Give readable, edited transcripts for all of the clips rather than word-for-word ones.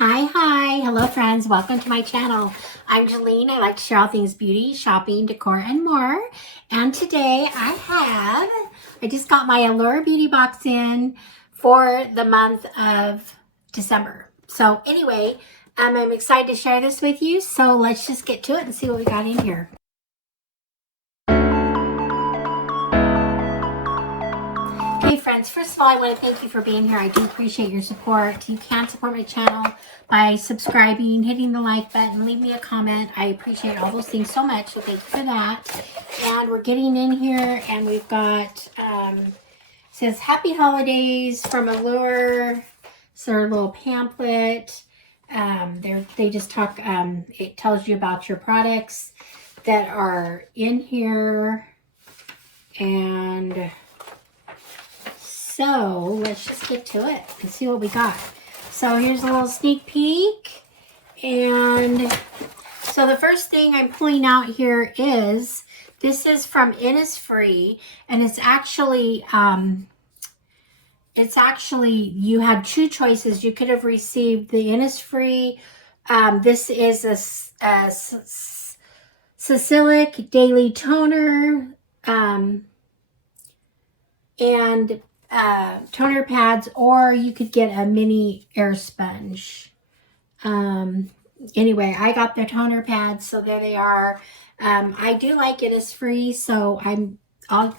Hello friends, welcome to my channel. I'm Jolene. I like to share all things beauty, shopping, decor, and more. And today I just got my Allure Beauty Box in for the month of December. So anyway, I'm excited to share this with you. So let's just get to it and see what we got in here. Hey friends, first of all, I want to thank you for being here. I do appreciate your support. You can support my channel by subscribing, hitting the like button, leave me a comment. I appreciate all those things so much, so thank you for that. And we're getting in here, and we've got, says Happy Holidays from Allure. It's their little pamphlet. They just talk, it tells you about your products that are in here. And so let's just get to it and see what we got. So here's a little sneak peek. And so the first thing I'm pulling out here is, this is from Innisfree, and it's actually, you had two choices. You could have received the Innisfree. This is a Salicylic Daily Toner, and toner pads, or you could get a mini air sponge. Anyway, I got the toner pads, so there they are. I do like Innisfree, so I'll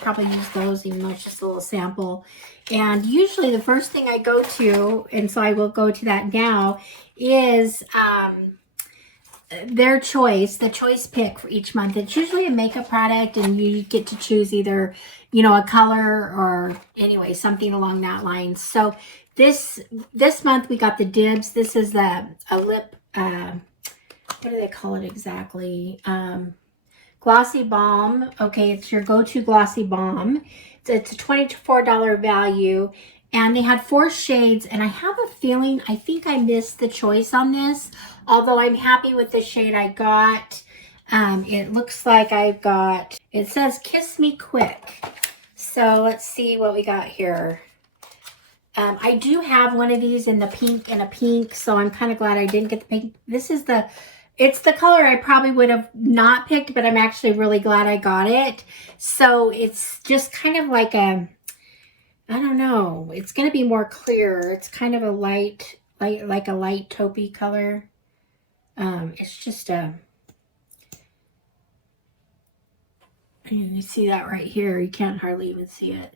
probably use those, even though it's just a little sample. And usually the first thing I go to, and so I will go to that now, is their choice, the choice pick for each month. It's usually a makeup product, and you get to choose either, you know, a color or anyway, something along that line. So this month we got the Dibs. This is a lip, what do they call it exactly? Glossy Balm. Okay, it's your go-to glossy balm. It's a $24 value. And they had 4 shades, and I have a feeling, I think I missed the choice on this, although I'm happy with the shade I got. It looks like I've got, it says Kiss Me Quick. So let's see what we got here. I do have one of these in the pink and a pink, so I'm kind of glad I didn't get the pink. This is it's the color I probably would have not picked, but I'm actually really glad I got it. So it's just kind of like a, I don't know. It's going to be more clear. It's kind of a like a light taupey color. It's just you can see that right here. You can't hardly even see it.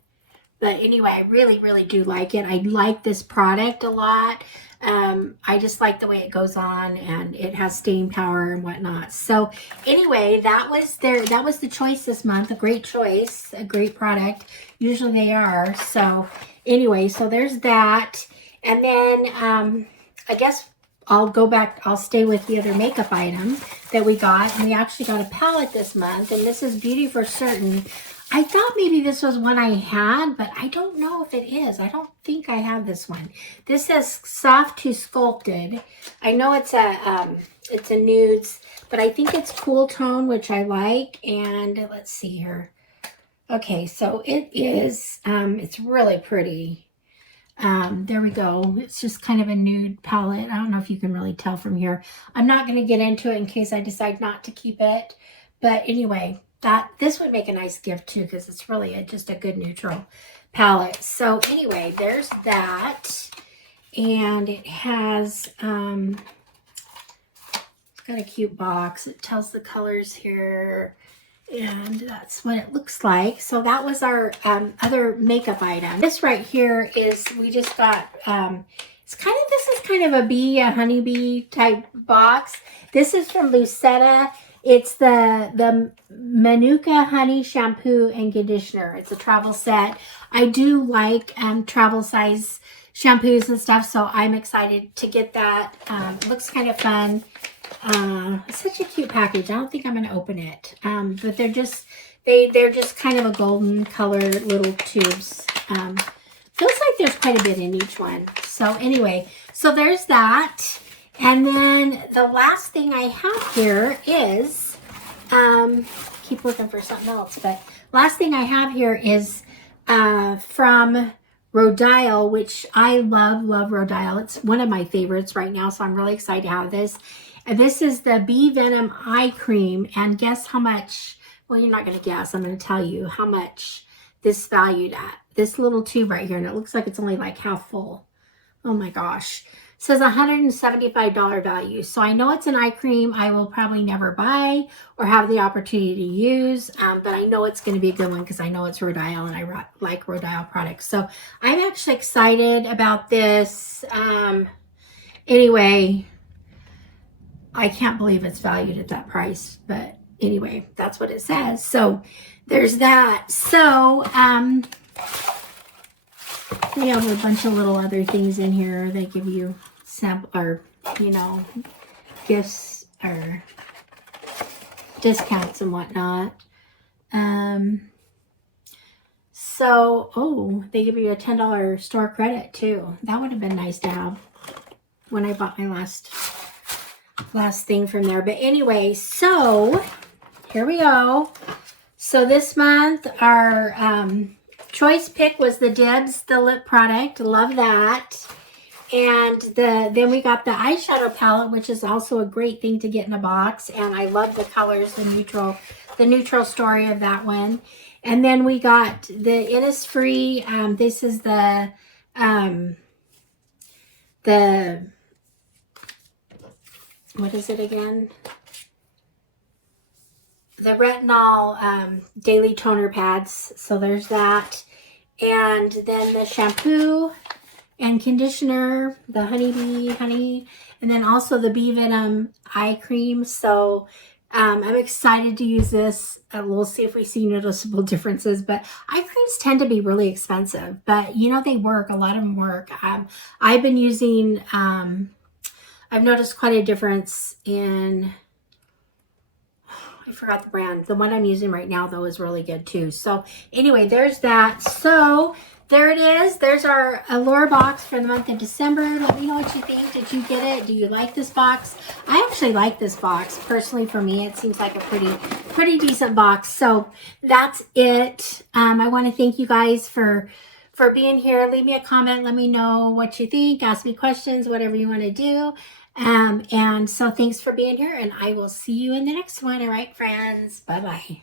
But anyway, I really, really do like it. I like this product a lot. I just like the way it goes on, and it has staying power and whatnot. So anyway, that was the choice this month. A great choice, a great product. Usually they are. So anyway, so there's that. And then I guess I'll go back, I'll stay with the other makeup item that we got. And we actually got a palette this month, and this is Beauty for Certain. I thought maybe this was one I had, but I don't know if it is. I don't think I have this one. This says Soft to Sculpted. I know it's a nudes, but I think it's cool tone, which I like. And let's see here. Okay, so it is, it's really pretty. There we go. It's just kind of a nude palette. I don't know if you can really tell from here. I'm not going to get into it in case I decide not to keep it. But anyway, this would make a nice gift too, because it's really just a good neutral palette. So anyway, there's that. And it has, it's got a cute box. It tells the colors here. And that's what it looks like. So that was our other makeup item. This right here is, we just got, this is kind of a honeybee type box. This is from Lucetta. It's the Manuka Honey Shampoo and Conditioner. It's a travel set. I do like travel size shampoos and stuff, so I'm excited to get that. It looks kind of fun. It's such a cute package. I don't think I'm going to open it. But they're just kind of a golden color little tubes. Feels like there's quite a bit in each one. So anyway, so there's that. And then the last thing I have here is, keep looking for something else, but last thing I have here is from Rhodile, which I love Rhodile. It's one of my favorites right now, so I'm really excited to have this. And this is the Bee Venom Eye Cream, and guess how much, well, you're not going to guess, I'm going to tell you how much this valued at. This little tube right here, and it looks like it's only like half full. Oh my gosh. It says $175 value. So I know it's an eye cream I will probably never buy or have the opportunity to use, but I know it's going to be a good one because I know it's Rhodile and I like Rhodile products. So I'm actually excited about this. Anyway, I can't believe it's valued at that price, but anyway, that's what it says. So there's that. So, we have a bunch of little other things in here. They give you sample or, you know, gifts or discounts and whatnot. So, oh, they give you a $10 store credit too. That would have been nice to have when I bought my last thing from there. But anyway, so here we go. So this month our choice pick was the Dibs, the lip product. Love that. And then we got the eyeshadow palette, which is also a great thing to get in a box. And I love the colors, the neutral story of that one. And then we got the Innisfree. This is the what is it again? The retinol daily toner pads. So there's that. And then the shampoo and conditioner, the honeybee honey, and then also the Bee Venom eye cream. So I'm excited to use this. We'll see if we see noticeable differences, but eye creams tend to be really expensive, but you know, they work. A lot of them work. I've been using, I've noticed quite a difference in, I forgot the brand. The one I'm using right now, though, is really good, too. So, anyway, there's that. So, there it is. There's our Allure box for the month of December. Let me know what you think. Did you get it? Do you like this box? I actually like this box. Personally, for me, it seems like a pretty decent box. So, that's it. I want to thank you guys for being here. Leave me a comment. Let me know what you think. Ask me questions, whatever you want to do. And so thanks for being here, and I will see you in the next one. All right, friends. Bye-bye.